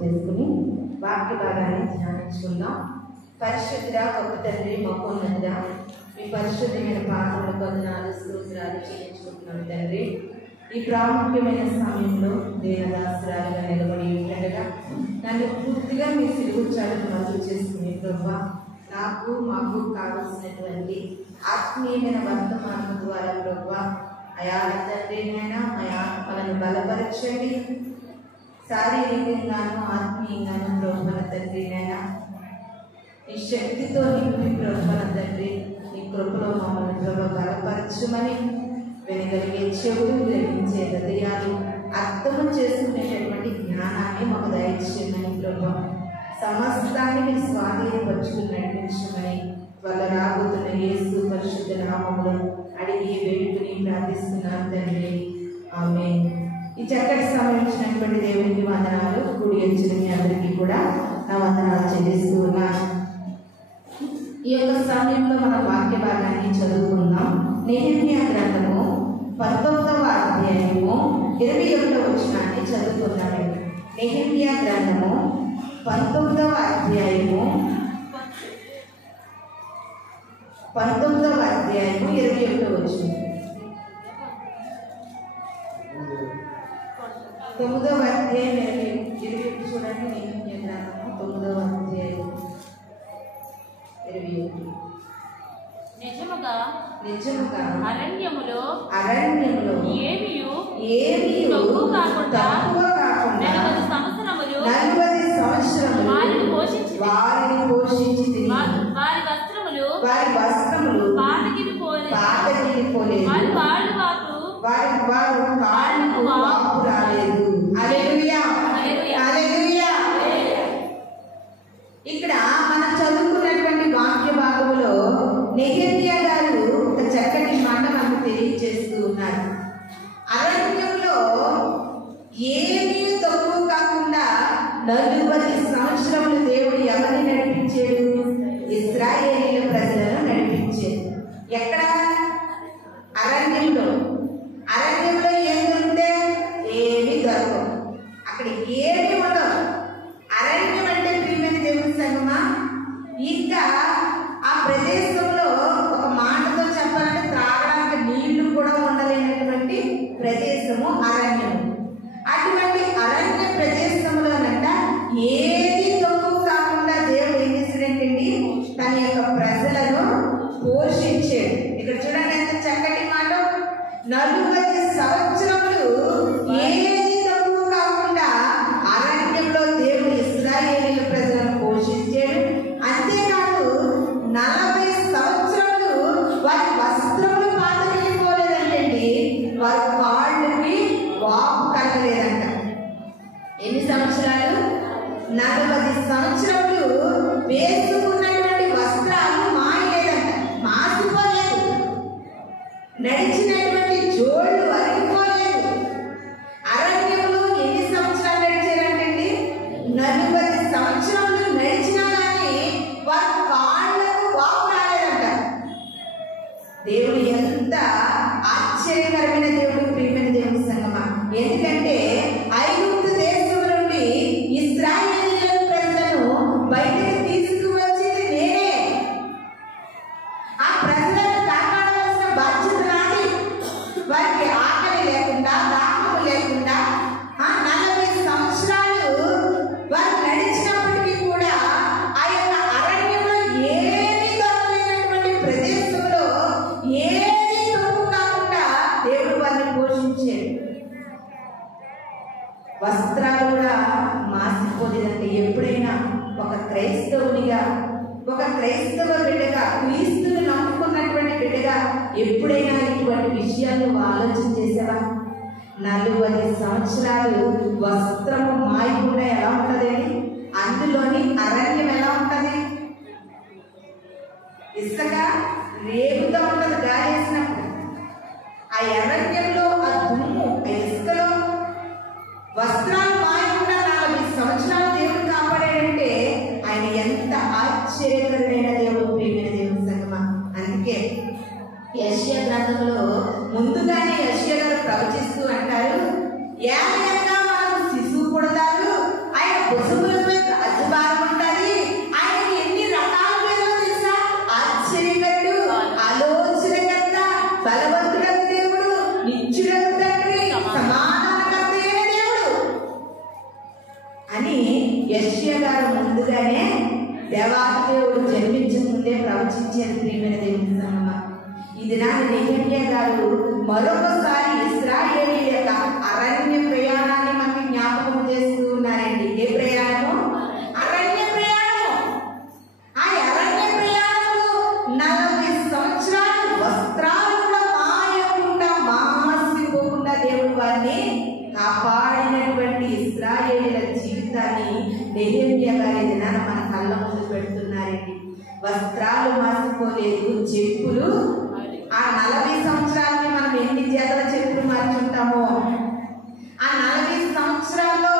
చేసుకుని వాక్య భాగాన్ని ధ్యానించుకుందాం. పరిశుద్ధ గొప్ప తండ్రి, మహోన్నతుడా, మీ పరిశుద్ధమైన పాత్రలు కొందనాలు స్తోత్రాలు చెల్లించుకుంటున్నాం తండ్రి. ఈ ప్రాముఖ్యమైన సమయంలో దేవదాసురాలుగా నిలబడి ఉండగా నన్ను పూర్తిగా మీ సిలువు చాటును మరుగు చేసుకునే ప్రభా, నాకు మాకు కావలసినటువంటి ఆత్మీయమైన వర్తమానం ద్వారా ప్రభా అయా తండ్రినైనా అయా మనను బలపరచండి. శారీరకంగాను ఆత్మీయంగాను ప్రభాన తండ్రినైనా నీ శక్తితో నింపి ప్రభాన తండ్రి నీ కృపలో మమ్మల్ని ప్రభ బలపరచమని, వెనగలిగే చెవులు, గ్రహించే హృదయాలు, అర్థము చేసుకునేటటువంటి జ్ఞానాన్ని మాకు దయచేయమని ప్రభా, సమస్తాన్ని మీరు స్వాధీనపరుచుకుని నడిపించమని వాళ్ళ రాబోతున్న యేసు పరిశుద్ధ నామములో అడిగి వేడుకుని ప్రార్థిస్తున్నాను తండ్రి, ఆమేన్. ఈ చక్కటి సమయం ఇచ్చినటువంటి దేవునికి వందనాలు. కూడి వచ్చిన మీ అందరికీ కూడా నా వందనాలు చెల్లిస్తూ ఉన్నాను. ఈ యొక్క సమయంలో మన వాక్య భాగాన్ని చదువుకుందాం. నెహెమ్యా గ్రంథము 19వ అధ్యాయము 21వ వచనాన్ని చదువుకుందాము. నెహెమ్యా గ్రంథము 19వ అధ్యాయము 21వ వచనం. 9వ అధ్యాయం 21 చూడండి. నెహెమ్యా గ్రంథము 9వ అధ్యాయం 21. నిజముగా అరణ్యములో ఏమియు తక్కువ కాకుండా 40 సంవత్సరములు వారిని పోషించి వారి వస్త్రములు పాతగిలిపోలేదు, వారు కాళ్ళకు వాపు రాలేదు. హల్లెలూయా, హల్లెలూయా. ఇక్కడ మనం చదువుకున్నటువంటి వాక్య భాగంలో నెహెమ్యా గారు ఒక చక్కటి మాట మనకు తెలియజేస్తూ ఉన్నారు. అరణ్యంలో ఏమీ తక్కువ కాకుండా 40 సంవత్సరములు దేవుడు ఎవరిని నడిపించాడు? ఇశ్రాయేలీయుల ప్రజలను నడిపించాడు. ఎక్కడ? అరణ్యంలో ఏం దొరికితే ఏమీ దొరకవు. అక్కడ ఏమీ ఉండవు. అరణ్యం అంటే ప్రియమైన దేవుని సంగమా, ఇంకా ఆ ప్రదేశంలో ఒక మాటతో చెప్పాలంటే త్రాగడానికి నీళ్లు కూడా ఉండలేనటువంటి ప్రదేశము అరణ్యం. అటువంటి అరణ్య ప్రదేశంలోనంట ఏది తక్కువ కాకుండా దేవుడు ఏం చేశాడంటండి, తన యొక్క ప్రజలను పోషించాడు. ఇక్కడ చూడండి ఎంత చక్కటి మాట. 40 సంవత్సరములు ఏది తక్కువ కాకుండా అరణ్యంలో దేవుడు ఇశ్రాయేలీయుల ప్రజలను పోషించాడు. అంతేకాదు 40 సంవత్సరములు వారి వస్త్రములు పాతగిలిపోలేదంటండి, వారి కాళ్ళకి వాపు కలగలేదంట. ఎన్ని సంవత్సరాలు? 40 సంవత్సరములు వేసుకున్నటువంటి వస్త్రాలు మాయలేదంట, మాసిపోలేదు. నడిచినటువంటి జోళ్ళు అరిగిపోలేదు. అరణ్యంలో ఎన్ని సంవత్సరాలు నడిచారంటండి? 40 సంవత్సరములు నడిచినా కానీ వారి కాళ్ళకు వాపు రాలేదంట. దేవుడు ఎంత ఆశ్చర్యకరమైన దేవుడు, ప్రియమైన దేవుని సంగమా. ఎందుకంటే ఐగుప్తు దేశం నుండి ఇశ్రాయేలీయుల ప్రజలను బయటకు తీసుకువచ్చింది నేనే. ఆ ప్రజలను కాపాడవలసిన బాధ్యత నాది. వారికి ఆకలి లేకుండా, దాహము లేకుండా 40 సంవత్సరాలు వారు నడిచినప్పటికీ కూడా ఆ యొక్క అరణ్యంలో ఏమీ దొరకలేనటువంటి ప్రదేశంలో ఏది తక్కువ కాకుండా దేవుడు వారిని పోషించాడు. వస్త్రాలు కూడా మాసిపోలేదంటే ఎప్పుడైనా ఒక క్రైస్తవునిగా, ఒక క్రైస్తవ బిడ్డగా, క్రీస్తుని నమ్ముకున్నటువంటి బిడ్డగా ఎప్పుడైనా ఇటువంటి విషయాలు ఆలోచన చేసావా? 40 సంవత్సరాలు వస్త్రము మాయకుండా ఎలా ఉంటది? అందులోని అరణ్యం ఎలా ఉంటది? ఇసుక రేగుతూ ఉంటది గాలి వేసినప్పుడు. ఆ అరణ్యంలో ఆ దుమ్ము, ఆ ఇసుకలో వస్త్రాలు మాయకుండా 40 సంవత్సరాలు దేవుడు కాపాడాడంటే ఆయన ఎంత ఆశ్చర్యకరమైన దేవుడు, ప్రియమైన దేవుని సంగమా. అందుకే యెషయా గ్రంథంలో ముందుగానే యెషయా గారు ప్రవచిస్తూ అంటారు, ఏమైనా మనకు శిశువు పుడతా అని యెషయా గారు ముందుగానే దేవాది దేవుడు జన్మించక ముందే ప్రవచించారు. ప్రియమైన దేవుని సంగమా, ఈ దినాన్ని నెహెమ్యా గారు మరొకసారి ఇశ్రాయేలీయుల యొక్క అరణ్య ప్రయాణాన్ని మనకి జ్ఞాపకం చేస్తూ ఉన్నారండి. ఏ ప్రయాణము? అరణ్య ప్రయాణము. ఆ అరణ్య ప్రయాణంలో 40 సంవత్సరాలు వస్త్రాలు కూడా మాయకుండా మాసిపోకుండా దేవుడు వారిని కాపాడినటువంటి ఇశ్రాయేలీయుల జీవితాన్ని నెహెమ్యా గారి దినాన మన కళ్ళ ముందు పెడుతున్నారండి. వస్త్రాలు మాసిపోలేదు, చెప్పులు ఆ 40 సంవత్సరాలకి మనం ఎన్ని జతల చెప్పులు మార్చుంటామో, ఆ 40 సంవత్సరాల్లో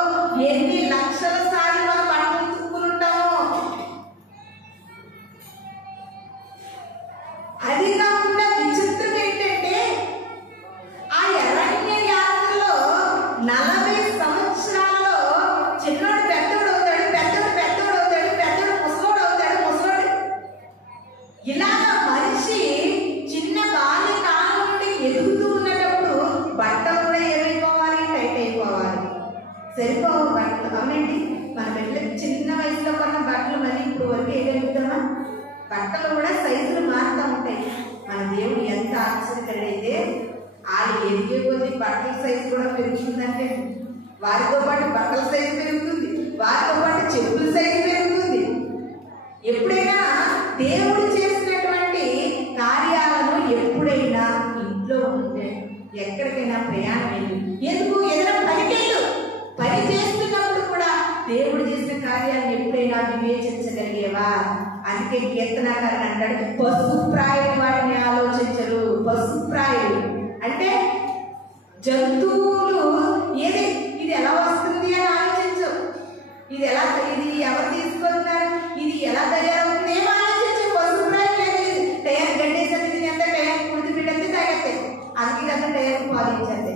ఎన్ని లక్షల సార్లు మనం బట్టలు తుక్కులుంటామో. అది కాకుండా విచిత్రం ఏంటంటే ఆ అరణ్య యాత్రలో 40 సంవత్సరాల్లో చిన్నోడు పెద్దోడు అవుతాడు, పెద్దోడు పెద్దోడు అవుతాడు, పెద్దోడు ముసలోడు అవుతాడు, ముసలోడు ఇలాగ మనిషి చిన్న బాల్య కాలం నుండి ఎదుగుతూ ఉన్నప్పుడు బట్టలు కూడా ఏమైపోవాలి? టైట్ అయిపోవాలి, సరిపోవు బట్టలు. అవునండి, మన బిడ్డలకు చిన్న వయసులో కొన్న బట్టలు మళ్ళీ ఇప్పుడు వరకు ఏగలుగుతామా? బట్టలు కూడా సైజులు మారుతూ ఉంటాయి. మన దేవుడు ఎంత ఆశ్చర్యకరుడైతే వాళ్ళు ఎదిగే కొద్ది బట్టల సైజు కూడా పెరుగుతుందంటే వారితో పాటు బట్టల సైజు పెరుగుతుంది, వారితో పాటు చెప్పుల సైజు పెరుగుతుంది. ఎప్పుడైనా దేవుడు చేసినటువంటి కార్యాలను ఎప్పుడైనా ఇంట్లో ఉంటే ఎక్కడికైనా ప్రయాణం వెళ్ళి ఎందుకు ఏదైనా పనికెళ్ళు, పని చేస్తున్నప్పుడు కూడా దేవుడు చేసిన కార్యాలను ఎప్పుడైనా వివేచించగలిగేవా? అందుకే కీర్తనాకారుడు అంటాడు, పశుప్రాయులు వాటిని ఆలోచించరు. పశుప్రాయులు అంటే జంతువులు ఏది ఇది ఎలా వస్తుంది అని ఆలోచించు, ఇది ఎలా, ఇది ఎవరు తీసుకొస్తున్నారు, ఇది ఎలా తయారవుతుంది ఏమో ఆలోచించు. పశుప్రాయులు టైర్ గడ్డేసేది ఎంత టైర్ కుడిది బిడ్డంతే తాగేస్తాయి, అందుకే కదా టైర్ పాలించేది.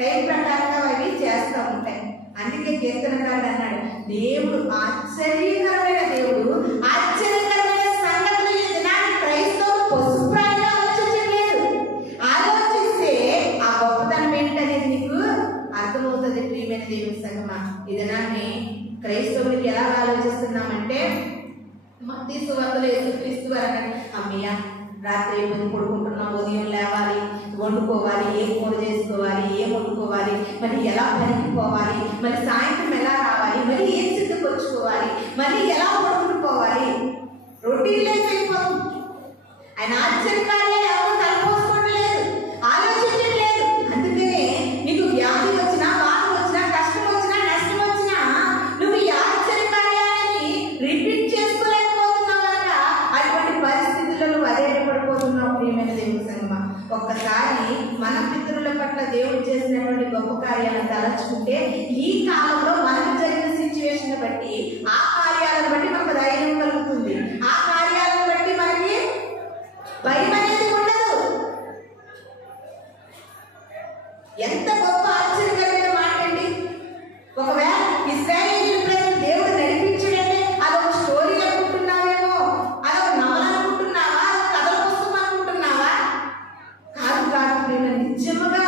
టైం ప్రకారంగా అవి చేస్తూ ఉంటాయి. అందుకే కీర్తనకారుడు అన్నాడు, దేవుడు ఆశ్చర్యకరమైన దేవుడు, ఆశ్చర్యకరమైన సంగతులు ఈ దినాన్ని క్రైస్తవులు పశుప్రాయంగా ఆలోచించలేదు. ఆలోచిస్తే ఆ గొప్పతనం ఏంటనేది నీకు అర్థమవుతుంది. ప్రియమైన దేవుని సంగమా, ఈ దినాన్ని క్రైస్తవులకి ఎలా ఆలోచిస్తున్నామంటే మత్తయి సువార్తలో యేసుక్రీస్తు వారు అన్నాడు, అమ్మయ్య రాత్రి పొద్దు పడుకుంటున్నాం, ఉదయం లేవాలి, వండుకోవాలి, ఏం కూర చేసుకోవాలి, ఏం వండుకోవాలి, మరి ఎలా పనికి పోవాలి, మరి సాయంత్రం ఎలా రావాలి, మరి ఏం సిద్ధపరుచుకోవాలి, మరి ఎలా పడుకుంటుకోవాలి, రొటీన్ లైఫ్ అయిపోతుంది. ఆయన ఆశ్చర్యకార్యాలు ఎవరు తలపోసుకోవడం లేదు, ఆలోచించడం లేదు. అందుకనే నీకు వ్యాధి వచ్చినా, బాధ వచ్చినా, కష్టం వచ్చినా, నష్టం వచ్చినా నువ్వు ఈ ఆశ్చర్యకార్యాలని రిపీట్ చేసుకోలేకపోతున్నావు కనుక అటువంటి పరిస్థితుల్లో నువ్వు అదే పడిపోతున్నావు. ప్రియమైన దేవుని సంగమా, ఒక్కసారి మన పితరుల పట్ల దేవుడు చేసినటువంటి గొప్ప కార్యాలను తలచుకుంటే ఈ కాలంలో మనకు జరిగిన సిచ్యువేషన్ బట్టి, ఆ కార్యాలను బట్టి మనకు ధైర్యం కలుగుతుంది, ఆ కార్యాలను బట్టి మనకి భయం అనేది ఉండదు. ఎంత గొప్ప ఆశ్చర్యకరమైన మాట అండి. ఒకవేళ ఇశ్రాయేలీయుల ప్రజలు దేవుడు నడిపించడంటే అదొక స్టోరీ అనుకుంటున్నావేమో, అదొక నవల అనుకుంటున్నావా, కథల పుస్తకం అనుకుంటున్నావా? కాదు కాదు ప్రేమ, నిజముగా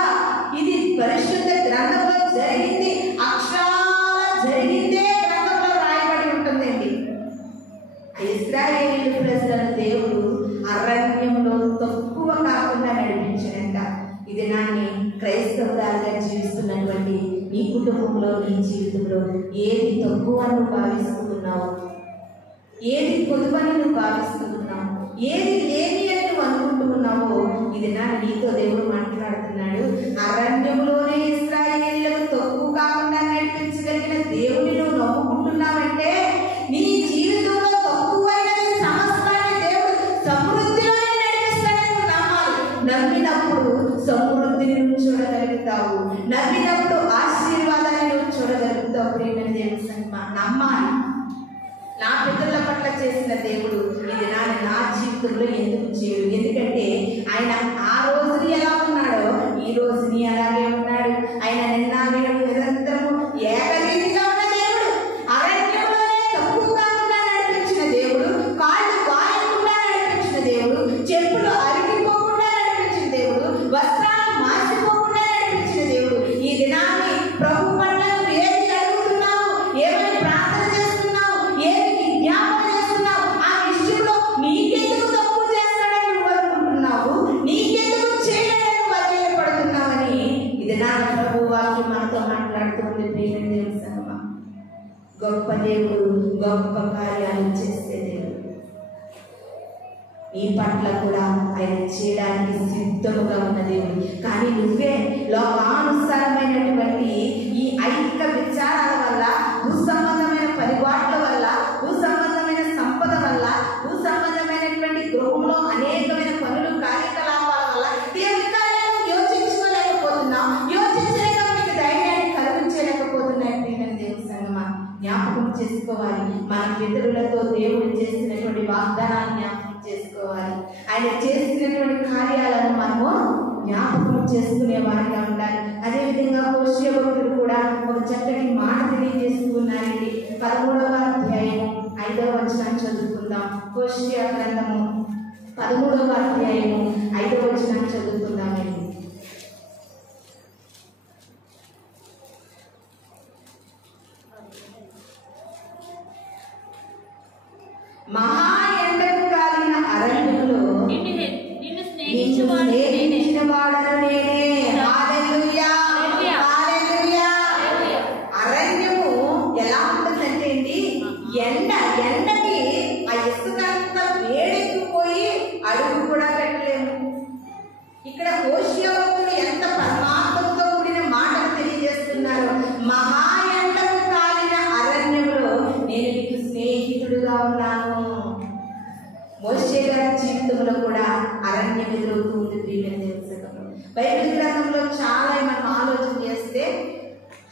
ఇది పరిశుద్ధ గ్రంథంలో జరిగింది, అక్షరాల జరిగిందే గ్రంథంలో రాయబడి ఉంటుందండి. ఇశ్రాయేలీయుల ప్రజలను దేవుడు అరణ్యంలో తక్కువ కాకుండా నడిపించాడంట. ఈ దినాన్ని క్రైస్తవులుగా జీవిస్తున్నటువంటి నీ కుటుంబంలో, నీ జీవితంలో ఏది తక్కువ నువ్వు భావిస్తున్నావు, ఏది పొదుపని నువ్వు భావిస్తున్నావు, ఏది లేని అని నువ్వు అనుకుంటూ ఉన్నావో ఈ దినాన్ని నీతో దేవుడు మాట్లాడుతున్నాడు. అరణ్యంలోనే ఇశ్రాయేలీయులకు తక్కువ కాకుండా నడిపించగలిగిన దేవుని నువ్వు నమ్ముకుంటున్నావంటే నీ జీవితంలో తక్కువైనది సమస్తాన్ని దేవుడు సమృద్ధిలోనే నడిపిస్తాడని నమ్మాలి. నమ్మినప్పుడు సమృద్ధిని నువ్వు చూడగలుగుతావు, నమ్మినప్పుడు ఆశీర్వాదాన్ని నువ్వు చూడగలుగుతావు. ప్రియమైన దేవుని సంగమా, నమ్మాలి. నా పితరుల పట్ల చేసిన దేవుడు ఈ దినాన్ని నా జీవితంలో ఎందుకు చేయడు? ఎందుకంటే ఆయన ఆ రోజుని ఎలా ఉన్నాడో ఈ రోజుని అలాగే ఉన్నాడు. ఆయన నిన్న నేడు నిరంతరము ఏకరీతిగా ఉన్న దేవుడు. అరణ్యంలోనే తక్కువ కాకుండా నడిపించిన దేవుడు, కాళ్ళు వాయకుండా నడిపించిన దేవుడు, చెప్పులు అరిగిపోకుండా నడిపించిన దేవుడు, వస్త్రాలు మార్చిపోకుండా నడిపించిన దేవుడు. ఈ దినాన్ని ప్రభు పట్ల ఏది అడుగుతున్నావు, ఏమని గొప్ప దేవుడు, గొప్ప కార్యాలు చేసే దేవుడు. ఈ పట్ల కూడా ఆయన చేయడానికి సిద్ధముగా ఉన్న దేవుడు. కానీ నువ్వే లోకానుసారమైనటువంటి ఈ ఐహిక విచారాల వల్ల, భూసంబంధమైన పరిపాట్ల వల్ల, భూసంబంధమైన సంపద వల్ల, భూసంబంధమైనటువంటి గృహంలో అనేకమైన పనులు కార్యకలాపాల వల్ల దేవుని కార్యాలను యోచించుకోలేకపోతున్నాం. యోచించలేక మీకు ధైర్యాన్ని కలిగించలేకపోతున్నాయి. దేవుని సంగమా, జ్ఞాపకం చేసుకోవాలి. మన పితరులతో దేవుడు చేసినటువంటి వాగ్దానాన్ని జ్ఞాపకం చేసుకోవాలి. ఆయన చేసినటువంటి కార్యాలను మనము జ్ఞాపకం చేసుకునే వారిగా ఉండాలి. అదేవిధంగా హోషేయ భక్తుడు కూడా ఒక చక్కటి మాట తెలియజేసుకున్నారండి. 13వ అధ్యాయము 5వ వచనం చదువుకుందాం. హోషేయ గ్రంథము 13వ అధ్యాయము 5వ వచనం చదువుకుందామండి. మహా ఎండకు కాలిన అరణ్యంలో నిన్ను స్నేహించువాడను నేనే. హల్లెలూయా, హల్లెలూయా. అరణ్యము ఎలా ఉంటుందంటే అండి, ఎండకి ఆ ఇసుకంతా వేడెక్కిపోయి అడుగు కూడా పెట్టలేము. ఇక్కడ హోషేయ భక్తుడు ఎంత పరమాత్మతో కూడిన మాటలు తెలియజేస్తున్నారు. మహా ఎండకు కాలిన అరణ్యంలో నేను నీకు స్నేహితుడుగా ఉన్నాను. మోషే గారి జీవితంలో కూడా అరణ్యం ఎదురవుతూ ఉంది. ప్రియమైన దేవుని సంగమా, బైబిల్ గ్రంథంలో చాలా మనం ఆలోచన చేస్తే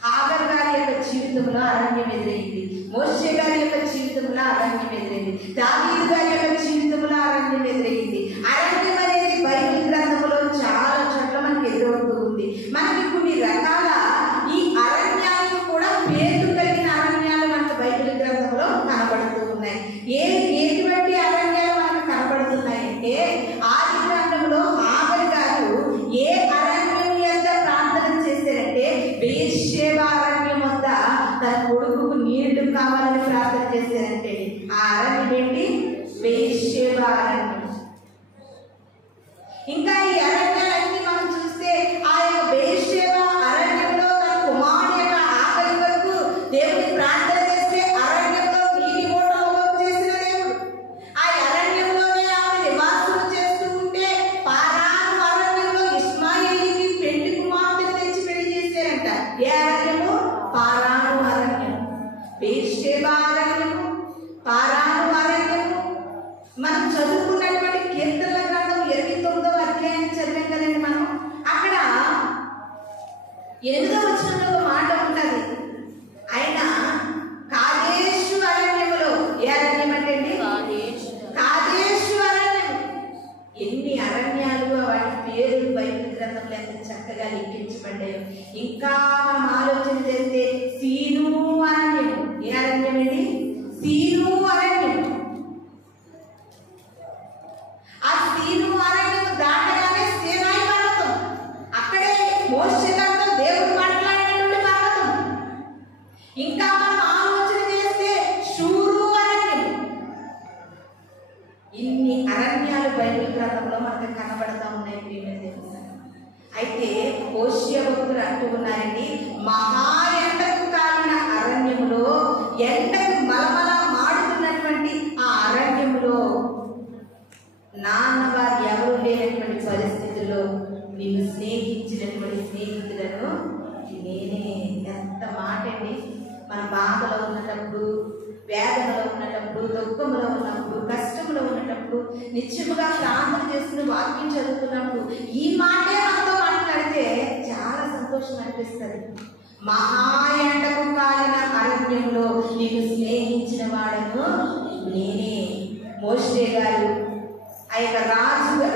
హాగర్ గారి యొక్క జీవితంలో అరణ్యం ఎదురైంది, మోషే గారి యొక్క జీవితంలో అరణ్యం ఎదురైంది, దావీదు గారి యొక్క జీవితంలో అరణ్యం ఎదురైంది. అరణ్యం అనేది బైబిల్ గ్రంథంలో చాలా చోట్ల మనకి ఎదురవుతూ ఉంది. మనకి కొన్ని రకాల ఈ అరణ్యాలు కూడా పేర్లు కలిగిన అరణ్యాలు మనకు బైబిల్ గ్రంథంలో కనబడుతూ ఉన్నాయి. ఎటువంటి అరణ్యాలు మనకు కనబడుతున్నాయంటే, ఆది గ్రంథంలో హాగర్ గారు ఏ అరణ్యం యొక్క ప్రార్థన చేశారంటే, బెయేర్షెబా అరణ్యం వద్ద తన కొడుకుకు నీళ్లు కావాలని ప్రార్థన చేశారంటే, ఆ అరణ్యం ఏంటి? బెయేర్షెబా అరణ్యం. ఇంకా ఈ అరణ్యాలన్నీ మనం చూస్తే, ఆ యొక్క బెయేర్షెబా అరణ్యంలో తన కుమారుడు యొక్క ఆకలి వరకు దేవుని ప్రార్థన చేస్తే అరణ్యంలో నీటి ఓడలు చేసిన దేవుడు. ఆ అరణ్యంలోనే ఆవిడ నివాసం చేస్తూ ఉంటే, పారాను అరణ్యంలో ఇష్మాయేలీకి పెళ్లి కుమార్తెను తెచ్చి పెళ్లి చేశారంట. ఏ అరణ్యము? పారాను అరణ్యం. బెయేర్షెబా అరణ్యము, పారాను అరణ్యము. మనం చదువుకున్నటువంటి కీర్తనల గ్రంథం 29వ అధ్యాయం చదివాం కదండి మనం. అక్కడ 8వ వచనంలో ఒక మాట ఉంటుంది. ఆయన కాదేశు అరణ్యములో, ఏ అరణ్యం అంటే అండి? కాదేశు అరణ్యం. ఎన్ని అరణ్యాలు, వాటి పేర్లు బైబిల్ గ్రంథంలో ఎంత చక్కగా లిఖించబడ్డాయో. ఇంకా మనం ఆలోచన చేస్తే సీను అరణ్యం. ఏ అరణ్యం అండి? సీను అరణ్యం. ఆ సీను అరణ్యం దాటగానే సీనాయి పర్వతం. అక్కడే మోషే గారితో దేవుడు మాట్లాడినటువంటి పర్వతం. ఇంకా మనం ఆలోచన చేస్తే షూరు అరణ్యం. ఇన్ని అరణ్యాలు బైబిల్ గ్రంథంలో మనకు కనబడతా ఉన్నాయి. ప్రియమైన దేవుని సంగమా, అయితే హోషేయ భక్తులు అంటూ ఉన్నారండి, మహా ఎండకు కాలిన అరణ్యములో, ఎండకు మలమల మాడుతున్నటువంటి ఆ అరణ్యములో, నాన్నవారు ఎవరు లేనటువంటి పరిస్థితుల్లో నిన్ను స్నేహించినటువంటి స్నేహితులను నేనే. ఎంత మాట అండి! మన బాధలో ఉన్నటప్పుడు, వేదనలో ఉన్నటప్పుడు, దుఃఖంలో ఉన్నప్పుడు, కష్టంలో ఉన్నటప్పుడు, నిత్యముగా ప్రార్థన చేస్తున్న వాక్యం చదువుతున్నప్పుడు ఈ మాటే మనతో మాట్లాడితే చాలా సంతోషం అనిపిస్తుంది. మహా ఎండకు కాలిన అరణ్యంలో నీకు స్నేహించిన వాడను నేనే. మోషే గారు ఆ యొక్క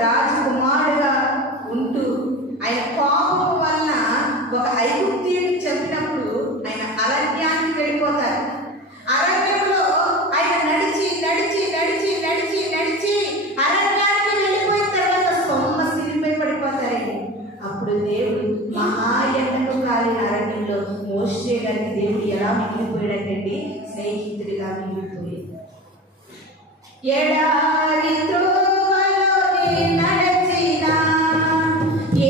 రాజకుమారుడుగా ఉంటూ ఆయన కోపం వలన ఒక ఐగుప్తీయుడిని చంపినప్పుడు ఆయన అరణ్యానికి వెళ్ళిపోతారు. అరణ్యంలో ఆయన నడిచి నడిచి నడిచి నడిచి నడిచి అరణ్యానికి వెళ్ళిపోయిన తర్వాత సొమ్మసిరిపై పడిపోతారండి. అప్పుడు దేవుడు మహా ఎండకు కాలిన అరణ్యంలో మోషే గారికి దేవుడు ఎలా మిగిలిపోయాడంటే స్నేహితుడిగా మిగిలిపోయాడు. ఎడారి త్రోవలోనే నడిచినా,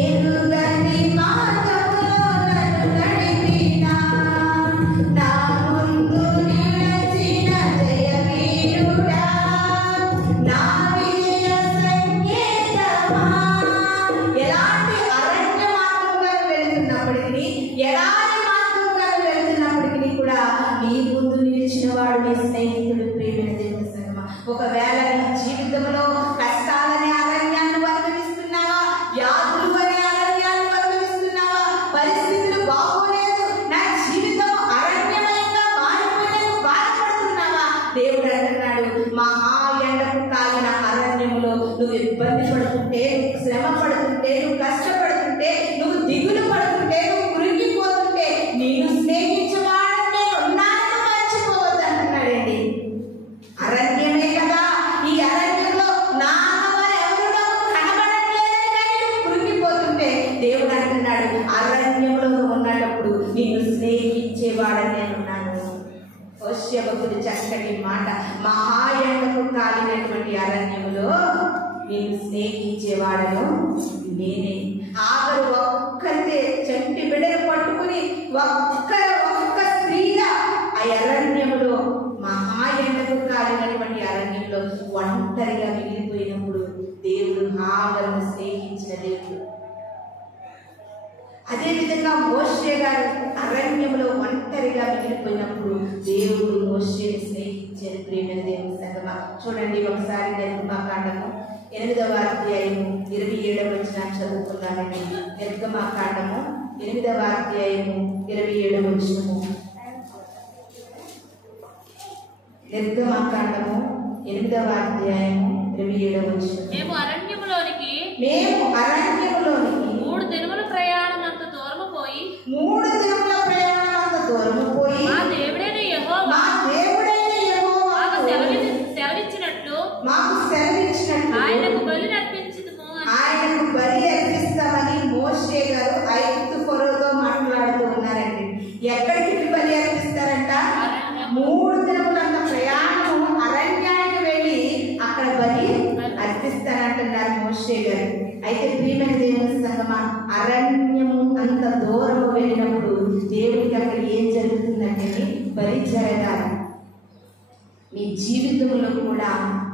ఎరుగని మార్గములో నన్ను నడిపినా, నా ముందు ఇబ్బంది పడుతుంటే, నువ్వు శ్రమ పడుతుంటే, నువ్వు కష్టపడుతుంటే, నువ్వు దిగులు పడుతుంటే, నువ్వు కురిగిపోతుంటే, నేను స్నేహించేవాడు నేను ఉన్నానని మర్చిపోవద్దు అంటున్నాడండి. అరణ్యమే కదా, ఈ అరణ్యంలో నా అన్నవారు ఎవరు నాకు కనబడట్లేదని కానీ నువ్వు కురిగిపోతుంటే దేవుడు అంటున్నాడు, అరణ్యంలో నువ్వు ఉన్నప్పుడు నేను స్నేహించేవాడని నేనున్నాను. హోషేయ భక్తుడు చక్కటి మాట, మహాయండకు కాలినటువంటి అరణ్యములో నేను స్నేహించేవాడను నేనే. ఆఖరు ఒక్కరితే చంటి బిడ్డను పట్టుకుని ఒక్క స్త్రీగా ఆ అరణ్యములో, మహాయండకు కాలినటువంటి అరణ్యంలో ఒంటరిగా మిగిలిపోయినప్పుడు దేవుడు హాగరును స్నేహించిన దేవుడు. అదేవిధంగా మోషే గారు అరణ్యంలో ఒంటరిగా మిగిలిపోయినప్పుడు దేవుడు మోషేని స్నేహించారు. ప్రియమైన దేవుని సంగమా, చూడండి ఒకసారి నిర్గమాకాండము 8వ అధ్యాయము 27వ వచనం చదువుకున్నానండి. నిర్గమాకాండము 8వ అధ్యాయము 27వ వచనము. నిర్గమాకాండము 8వ అధ్యాయము 27వ వచనం. మేము అరణ్యములోనికి 3 దినముల ప్రయాణమంత దూరము పోయి 3 దినముల ప్రయాణమంత దూరము పోయి మా దేవుడైన యెహోవా మాకు సెలవిచ్చినట్లు ఆయనకు బలి అర్పిస్తామని మోషే గారు ఐగుప్తు ఫరోతో మాట్లాడుతూ ఉన్నారండి. ఎక్కడికి బలి అర్పిస్తారంట? 3 దినములంత ప్రయాణం అరణ్యానికి వెళ్ళి అక్కడ బలి అర్పిస్తారంటున్నారు మోషే గారు. అయితే ప్రియమైన దేవుని సంగమా, అరణ్యము అంత దూరం వెళ్ళినప్పుడు దేవుడికి అక్కడ ఏం జరుగుతుందంటే బలి జరగాలి. నీ జీవితంలో కూడా,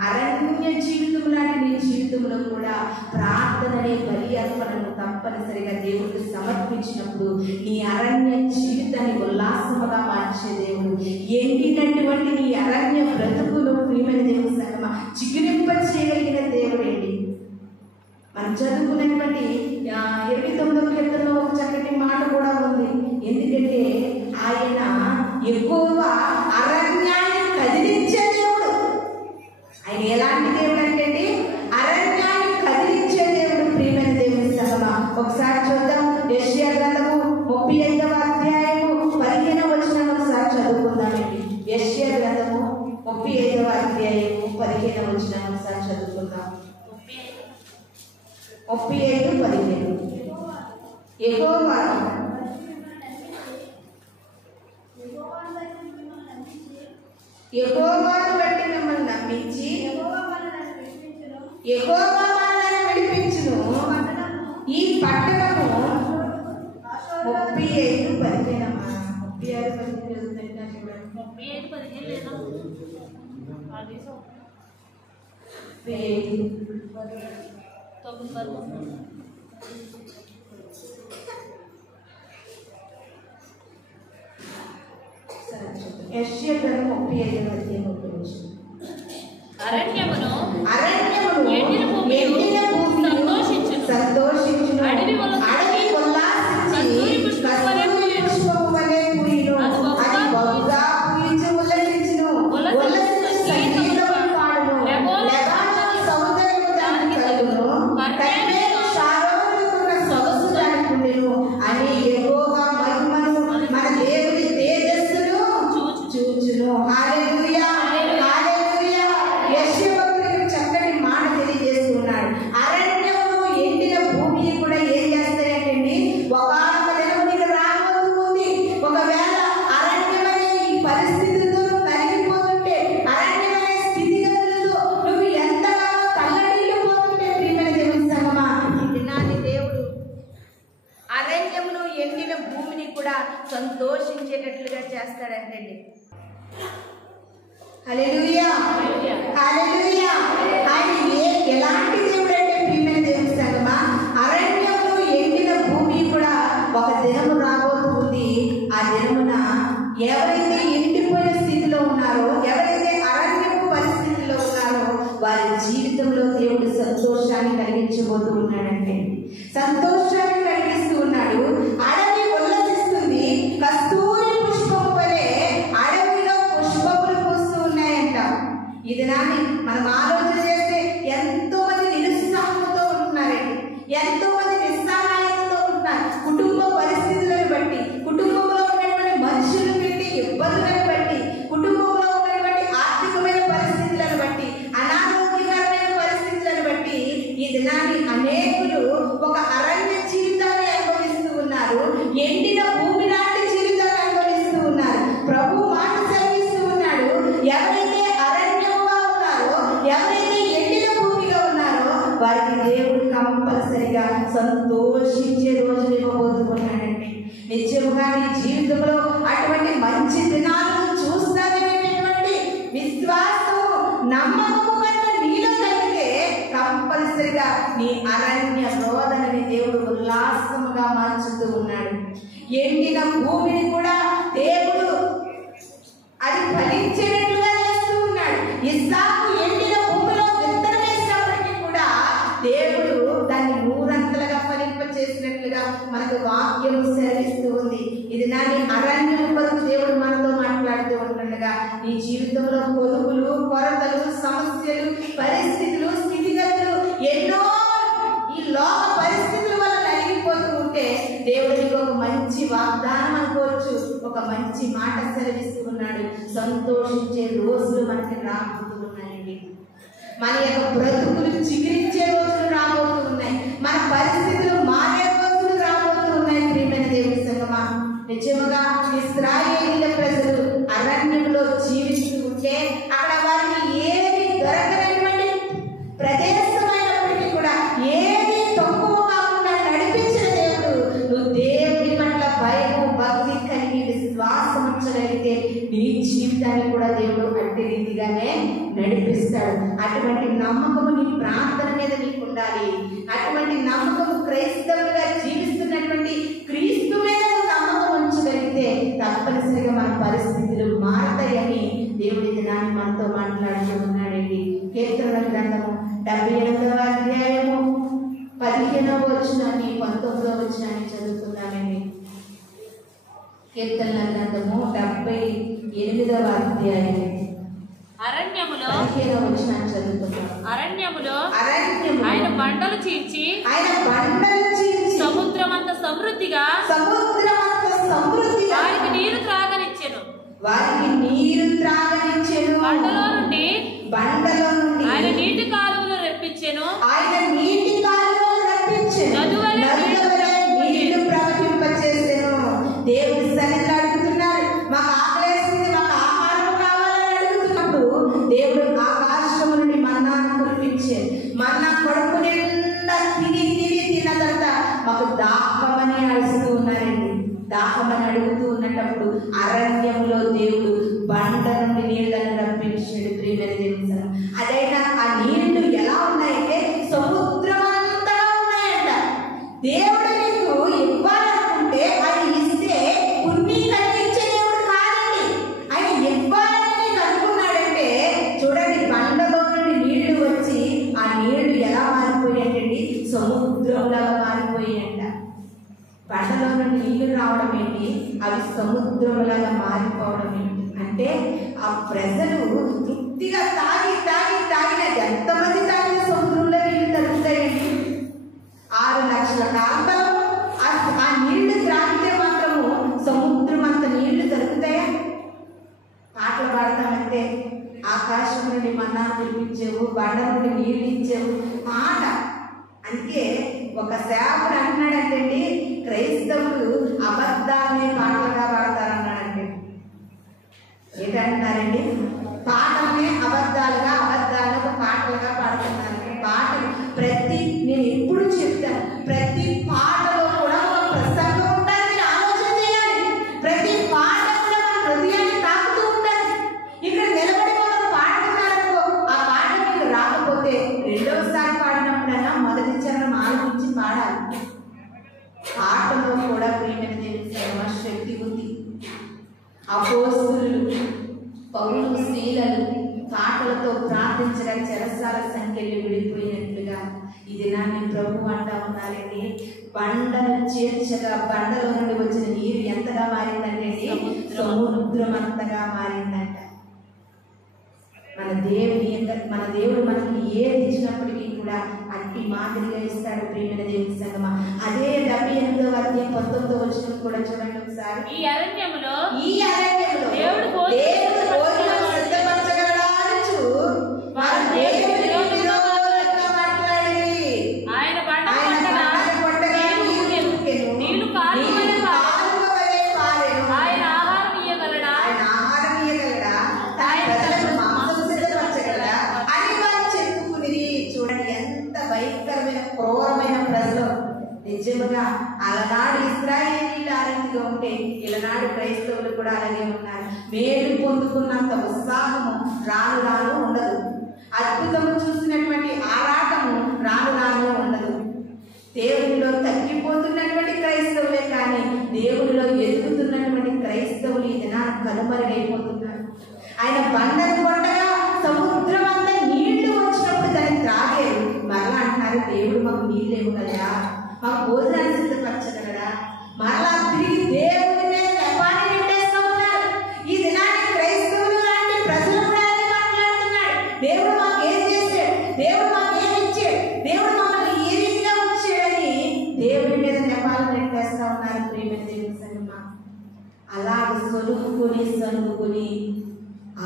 అరణ్య జీవితం లాంటి నీ జీవితంలో కూడా ప్రార్థననే బలి అర్పణను తప్పనిసరిగా దేవుడికి సమర్పించినప్పుడు నీ అరణ్య జీవితాన్ని ఉల్లాసముగా మార్చే దేవుడు, ఎండినటువంటి నీ అరణ్య బ్రతుకులు ప్రియమైన దేవుని సంగమా చిగురింప చేయగలిగిన దేవుడేంటి. మనం చదువుకున్నటువంటి 29వ కీర్తనలో ఒక చక్కటి మాట కూడా ఉంది. ఎందుకంటే ఆయన ఎక్కువ అరణ్యాన్ని కదిలించే దేవుడు. ఆయన ఎలాంటి దేవుడు అంటే అరణ్యాన్ని కదిలించే దేవుడు. ప్రియమైన దేవుని సంగమా, ఒకసారి చూద్దాం. యెషయా గ్రంథము 35వ అధ్యాయము 15వ వచనం ఒకసారి చదువుకుందామండి. యెషయా గ్రంథము 35వ అధ్యాయము 15వ వచనం ఒకసారి చదువుకుందాం. 35:15. యెహోవాను బట్టి మిమ్మల్ని నమ్మించి యెహోవా మనల్ని విడిపించును. ఈ పట్టణము 35:15. 35:15 యెషయా గ్రంథం 35వ అధ్యాయం 1వ వచనం. అరణ్యమును ఎండిన భూమి సంతోషించును. అడవి ఉల్లాసించి కస్తూరి పుష్పము వలె పూయును. అది బహుగా పూయించి ఉల్లసించును. ఉల్లసించి సంగీతము పాడును. లెబానోను సౌందర్యము దానికి కలుగును. కర్మెలు షారోనుకున్న సొగసు దానికి ఉండెను అని యెహోవా మహిమను మన దేవుని తేజస్సును చూచును. హల్లెలూయా, హల్లెలూయా. యెషయా భక్తుడికి చక్కటి మాట తెలియజేస్తున్నాడు. అరణ్యము ఎండిన భూమి కూడా ఏం చేస్తాయంటే ఒకానొక దినం నీకు రాబోతుంది. ఒకవేళ అరణ్యమనే ఈ పరిస్థితులతో కలిగిపోతుంటే, అరణ్యమనే స్థితిగతులతో నువ్వు ఎంతగానో తల్లడిల్లిపోతుంటే ప్రియమైన దేవుని సంగమా, ఈ దినాన్ని దేవుడు అరణ్యమును ఎండిన భూమిని కూడా సంతోషించేటట్లుగా చేస్తాడంటండి. హల్లెలూయా, హల్లెలూయా. ఆయన ఎలాంటి దేవుడు అంటే ప్రియమైన దేవుని సంగమా, అరణ్యమును ఎండిన భూమి కూడా ఒక దినము రాబోతుంది. ఆ దినమున ఎవరైతే ఎండిపోయిన స్థితిలో ఉన్నారో, ఎవరైతే అరణ్యపు పరిస్థితిలో ఉన్నారో వారి జీవితంలో దేవుడు సంతోషాన్ని కలిగించబోతూ ఉన్నాడంటే, సంతోషాన్ని కలిగిస్తూ ఉన్నాడు. అడవి ఉల్లసిస్తుంది. కస్తూరి పుష్పము వలె అడవిలో పుష్పములు పూస్తూ ఉన్నాయంట. ఈ దినాన్ని మనం ఆలోచన చేస్తే ఎంతో మంది నిరుత్సాహ కంపల్సరిగా సంతోషించే రోజులు ఇవ్వబోతున్నాడండి. నిజంగా నీ జీవితంలో అటువంటి మంచి దినాలను చూస్తాననేటువంటి విశ్వాసం నమ్మకము కనుక నీలో కలిగితే కంపల్సరిగా నీ అరణ్య రోదనని దేవుడు ఉల్లాసముగా మార్చుతూ ఉన్నాడు. ఎండిన భూమిని కూడా దేవుడు అది ఫలించేటట్లుగా చేస్తూ ఉన్నాడు. ఇస్సాకు ఎండిన భూమిలో విత్తనం వేసినప్పటికీ కూడా దేవుడు దాన్ని నూరంతలుగా ఫలింప చేసినట్లుగా మనకు వాక్యం సెలవిస్తూ ఉంది. ఇది నాని అరణ్యం కొరకు దేవుడు మనతో మాట్లాడుతూ ఉంటుండగా నీ జీవితంలో పొదుపులు, కొరతలు, సమస్యలు, పరిస్థితులు, స్థితిగతులు ఎన్నో ఈ లోక పరిస్థితుల వల్ల నలిగిపోతూ ఉంటే దేవుడు నీకు ఒక మంచి వాగ్దానం అనుకోవచ్చు, ఒక మంచి మాట సెలవిస్తూ ఉన్నాడు. సంతోషించే రోజులు మనకి రాబోతూ ఉన్నాయండి. మన యొక్క బ్రతుకులు చిగురించే రోజులు రాబోతూ ఉన్నాయి. మన పరిస్థితులు మారే రోజులు రాబోతూ ఉన్నాయి. ప్రియమైన దేవుని సంగమా, నిజముగా ఇశ్రాయేలీయుల ప్రజలు అరణ్యంలో జీవిస్తూ ఉంటే అక్కడ వారికి ఏది దొరకనటువంటి ప్రదేశమైనప్పటికీ కూడా ఏది తక్కువ కాకుండా నడిపించిన దేవుడు, నువ్వు దేవుని పట్ల భయము, భక్తి కలిగి విశ్వాసం ఉంచగలిగితే నీ జీవితాన్ని కూడా దేవుడు అట్టి రీతిగానే నడిపిస్తాడు. అటువంటి నమ్మకము నీ ప్రార్థన మీద నీకు ఉండాలి. అటువంటి నమ్మకము క్రైస్తవులుగా జీవిస్తున్నటువంటి క్రీస్తు మీద నమ్మకం ఉంచగలిగితే తప్పనిసరిగా మన పరిస్థితులు మారతాయని దేవుడి దినాన్ని మనతో మాట్లాడుతూ ఉన్నాడండి. కీర్తనల గ్రంథము 78వ అధ్యాయము 15వ వచనాన్ని 19వ వచనాన్ని చదువుతున్నామండి. కీర్తనల గ్రంథము 78వ అధ్యాయం అరణ్యములో 15వ వచనాన్ని చదువుతున్నాం. అరణ్యములో ఆయన బండలు చీల్చి సముద్రమంత సమృద్ధిగా వారికి నీరు త్రాగనిచ్చెను. బండలో నుండి ఆయన నీటి కాలువలు రప్పించెను. నదువలె నీళ్లు ప్రవహింపచేసెను. దేవుడి సన్నిధిలో అడుగుతున్నారు, మాకు ఆకలేసింది, మాకు ఆహారం కావాలని అడుగుతున్నప్పుడు దేవుడు ఆకాశము నుండి మన్నాను కురిపించే మన్నా కొడుకు నిండా తిన్న తర్వాత మాకు దాహమని అడుగుతూ ఉన్నారండి. దాహమని అడుగుతూ ఉన్నప్పుడు అరణ్యంలో దేవుడు బండ నుండి నీళ్లను రప్పించాడు. ప్రియమైన దేవుని, అదైనా ఆ నీళ్లు ఎలా ఉన్నాయంటే సముద్రం అంతా ఉన్నాయంట. దేవుడు నీకు ఇవ్వాలనుకుంటే ఆయన ఇస్తే పుణ్యం కలిగించే దేవుడు కాదండి. ఆయన ఇవ్వాలని నీకు అనుకున్నాడంటే చూడండి, బండలో నుండి నీళ్లు వచ్చి ఆ నీళ్లు ఎలా మారిపోయాయండి, సముద్రంలాగా మారిపోయాయంట. బండలో నుండి నీళ్లు రావడం ఏంటి, అవి సముద్రంలాగా మారిపోవడం ఏంటి అంటే ఆ ప్రజలు తృప్తిగా తాగినది ఎంతమంది తాగిన సముద్రంలో నీళ్లు తగ్గుతాయండి. 6 లక్షల కాంతలు ఆ నీళ్లు త్రాగితే మాత్రము సముద్రం అంత నీళ్లు దొరుకుతాయా? పాటలు పాడతామంటే ఆకాశం నుండి మన్నా కురిపించేవు, బండ నుండి నీళ్లు ఇచ్చేవు మాట. అందుకే ఒక సేవకుడు అంటున్నాడంటండి, క్రైస్తవులు అబద్ధాలనే పాటలుగా పాడతారన్నాడంటే. ఏంటంటున్నారండి? పాటలనే అబద్ధాలుగా పాటలుగా పాడుతున్నారు. పాటలు నేను ఎప్పుడు చెప్తాను, ప్రతి పాటలో కూడా ఒక ప్రసంగం ఉండాలని ఆలోచన చేయాలి. ప్రతి పాట కూడా మన హృదయాన్ని తాకుతూ ఉండాలి. ఇక్కడ నిలబడి మనం పాడుతున్నారనుకో, ఆ పాట మీకు రాకపోతే రెండవసారి పాడినప్పుడైనా మొదటి చరణం ఆలోచించి పాడాలి. పాటలో కూడా ప్రియమైన దేవుని శక్తి ఉంది. అపోస్తలులు, పౌలు, శీలలు పాటలతో ప్రార్థించగా చెరసాల సంఖ్యలు విడిపోయినట్లుగా ఈ దినాన్ని ప్రభు అంటా ఉన్నారండి. బండను చేర్చగా బండలో నుండి వచ్చిన నీరు ఎంతగా మారిందంటే సముద్రం అంతగా మారిందంట. మన దేవుడు మనకి ఏది ఇచ్చినప్పటికీ కూడా అట్టి మాదిరిగా ఇస్తాడు. ప్రియమైన దేవుని సంగమా, అదే 78వ అధ్యాయం 19వ వచనం కూడా చూడండి ఒకసారి. ఈ అరణ్యములో దేవుడు భోజనం సిద్ధపరచగలడా అనొచ్చు. వారు దేవుని విరోధంగా మాట్లాడి ఆయన బండను కొట్టగా నీళ్లు కాలువలే పారెను. ఆయన ఆహారం ఇయ్యగలడా? అని వారు చెప్పుకుని. చూడండి ఎంత భయంకరమైన క్రూరమైన పొందుకున్నంత ఉత్సాహము రాను రాను ఉండదు. అద్భుతము చూసినటువంటి ఆరాటము రాను రాను ఉండదు. దేవుడిలో తగ్గిపోతున్నటువంటి క్రైస్తవులే కానీ దేవుడిలో ఎదుగుతున్నటువంటి క్రైస్తవులు ఈ దినాన్ని కనుమరుగైపోతున్నారు. ఆయన బండను కొట్టగా సముద్రం అంతా నీళ్లు వచ్చినప్పుడు దాన్ని త్రాగారు. మరలా అంటున్నారు, దేవుడు మాకు నీళ్ళు ఇవ్వగలరా, మాకు భోజనాన్ని సిద్ధపరచగలరా? మరలా తిరిగి దేవుడి మీద నెపాన్ని నెట్టేస్తూ ఉన్నారు. ఈ దినాన్ని క్రైస్తవులు లాంటి ప్రజలు కూడా అదే మాట్లాడుతున్నాడు. దేవుడు మాకు ఏం చేశాడు, దేవుడు మాకు ఏమి ఇచ్చాడు, దేవుడు మమ్మల్ని ఏ రీతిగా ఉంచాడని దేవుడి మీద నెపాలు నెట్టేస్తా ఉన్నారు. ప్రియమైన దేవుని సంగమా, అలాగ సొలుగుకొని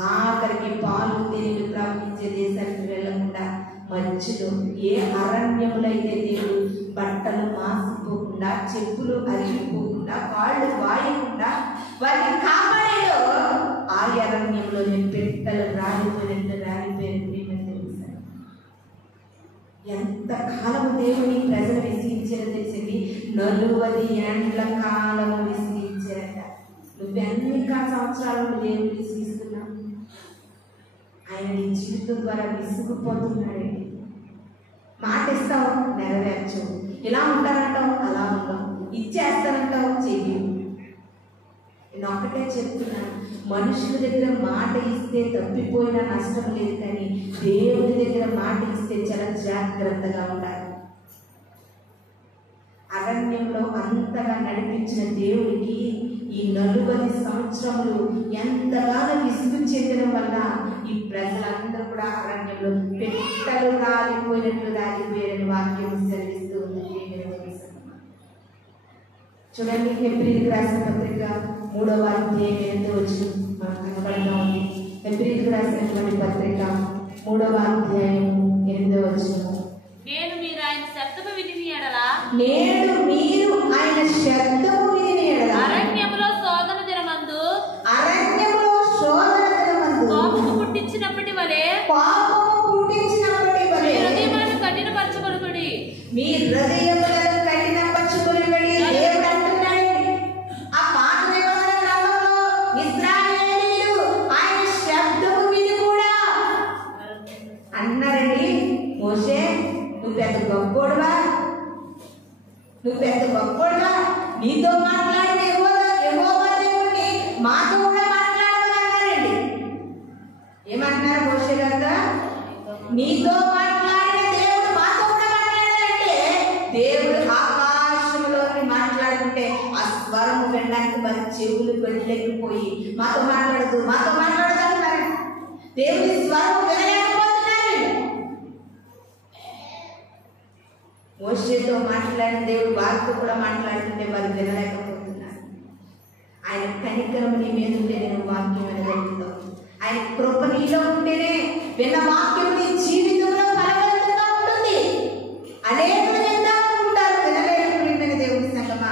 ఆఖరికి పాలు తేనెలు ప్రాపించే దేశానికి వెళ్ళకుండా మధ్యలో ఏ అరణ్యములైతే దేవుడు బట్టలు మాసిపోకుండా, చెప్పులు అరిగిపోకుండా, కాళ్ళు వాయకుండా వారిని కాపాడేదో ఆ అరణ్యంలోనే పెట్టలు రాలిపోయిన ఎంత కాలము దేవుని ప్రజలు విసిగించారో తెలిసింది. 40 ఏండ్ల కాలము విసిగించారట. నువ్వెన్ని సంవత్సరాలు దేవుని విసిగిస్తున్నావు? ఆయన నీ జీవితం ద్వారా విసుగుపోతున్నాడండి. మాట ఇస్తావు, నెరవేర్చు. ఇలా ఉంటానంటావు, అలా ఉండవు. ఇచ్చేస్తానంటావు, చెయ్యి. నేను ఒక్కటే చెప్తున్నాను, మనుషుల దగ్గర మాట ఇస్తే తప్పిపోయినా నష్టం లేదు, కానీ దేవుని దగ్గర మాట ఇస్తే చాలా జాగ్రత్తగా ఉండాలి. అరణ్యంలో అంతగా నడిపించిన దేవుడికి ఈ 40 సంవత్సరములు ఎంతగానో విసుగు చెందడం వల్ల ఈ ప్రజలందరూ కూడా అరణ్యంలో పెట్టలు రాలిపోయినట్లు రాలిపోయారని వాక్యం సెలవిస్తూ ఉంది. చూడండి, హెబ్రీయులకు రాసిన పత్రిక 3వ అధ్యాయం 8వ వచనం మనకు కనబడతా ఉంది. హెబ్రీయులకు రాసినటువంటి పత్రిక 3వ అధ్యాయం 8వ వచనం, నేడు మీరు ఆయన శబ్దము విని ఎడల అరణ్యములో శోధన దినమందు కోపము పుట్టించినప్పటి వలె హృదయములను కఠినపరచుకొనుడి. మీ హృదయములను కఠినపరచుకొనుడి. దేవుడు అంటున్నాడు. ఆ పాత నిబంధన గ్రంథంలో ఇశ్రాయేలీయులు ఆయన శబ్దము విని కూడా అన్నారండి, మోషే నువ్వు పెద్ద గొప్పోడువా, నీతో మాట్లాడిన యెహోవా దేవుడిని మాతో కూడా మాట్లాడమన్నారండి. ఏమంటున్నారు మోషే గారు? నీతో మాట్లాడిన దేవుడు మాతో కూడా మాట్లాడారంటే, దేవుడు ఆకాశంలోకి మాట్లాడుతుంటే ఆ స్వరం వినడానికి మరి చెవులు పెట్టలేకపోయి మాతో మాట్లాడదు అంటున్నారు. దేవుడి స్వరం వినలేకపోతున్నారు. మోషేతో మాట్లాడిన దేవుడు వారితో కూడా మాట్లాడుతుంటే వారు వినలేకపోతున్నారు. ఆయన కనికరం నీ మీద ఉంటేనే నువ్వు వాక్యం వినగలుగుతావు. ఆయన కృప నీలో ఉంటేనే విన్న వాక్యం నీ జీవితంలో ఫలవంతంగా ఉంటుంది. అనేకులు వింటా ఉంటారు, వినలేకపోయిన దేవుని సంగమా.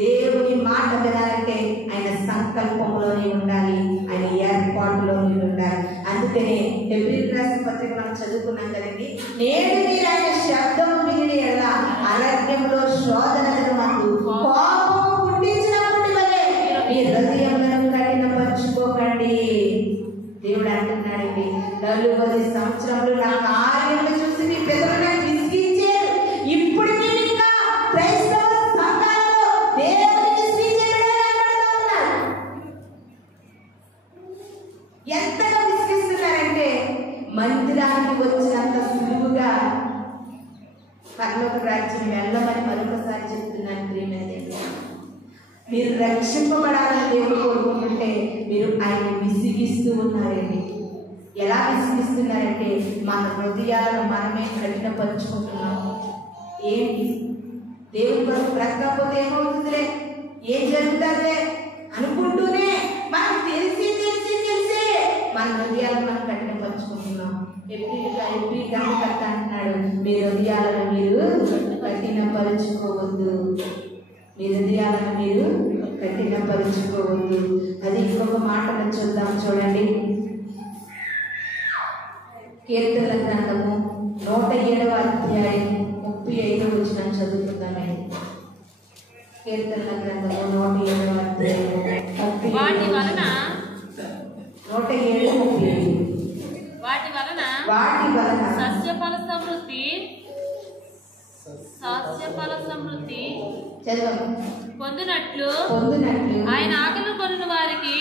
దేవుని మాట వినాలంటే ఆయన సంకల్పంలోనే ఉండాలి, ఆయన ఏర్పాటులోనే ఉండాలి. అందుకనే హెబ్రీయులకు రాసిన పత్రిక మనం చదువుకున్నాం కదండి. నేడు మీరు ఆయన శబ్దం విని ఎలా అరణ్యంలో శోధన దినమందు కోపం పుట్టించినప్పటి వలె మీ హృదయములను కఠినపరచుకోకండి. దేవుడు అంటున్నాడండి, 40 సంవత్సరములు నా కార్యములు చూసి మీ పెదవులను విసిగించారు. ఇప్పటికీ ఇంకా క్రైస్తవ సంఘాలలో దేవుని విసిగించే ఉన్నారు. ఎంతగా విసిగిస్తున్నారంటే మందిరానికి వచ్చినంత సులువుగా పరలోక రాజ్యం వెళ్ళమని మరొకసారి చెప్తున్నాను. ప్రియమైన దేవుడు, మీరు రక్షింపబడాలని దేవుడు కోరుకుంటుంటే మీరు ఆయన విసిగిస్తూ ఉన్నారండి. ఎలా విసిగిస్తున్నారంటే మన హృదయాలను మనమే కఠినపరుచుకుంటున్నాము. ఏంటి దేవుడి కొరకు బ్రతకపోతే ఏమవుతుందిలే, ఏం జరుగుతుందిలే అనుకుంటూనే మనం తెలిసి మన హృదయాలను మనం కఠినపరుచుకుంటున్నాం. ఎప్పుడు గంట అంటున్నాడు, మీ హృదయాలను మీరు కఠినపరుచుకోవద్దు, మీ హృదయాలను మీరు కఠినపరుచుకోవద్దు. అది ఇంకొక మాటను చూద్దాం. చూడండి, కీర్తనల గ్రంథము 107వ అధ్యాయం 35వ వచనం చదువుకుందామండి. కీర్తనల గ్రంథము 107వ అధ్యాయం 35వ వచనం. 107:35. వాటి వలన సస్యఫల సమృద్ధి పొందినట్లు ఆయన ఆకలి కొనిన వారికి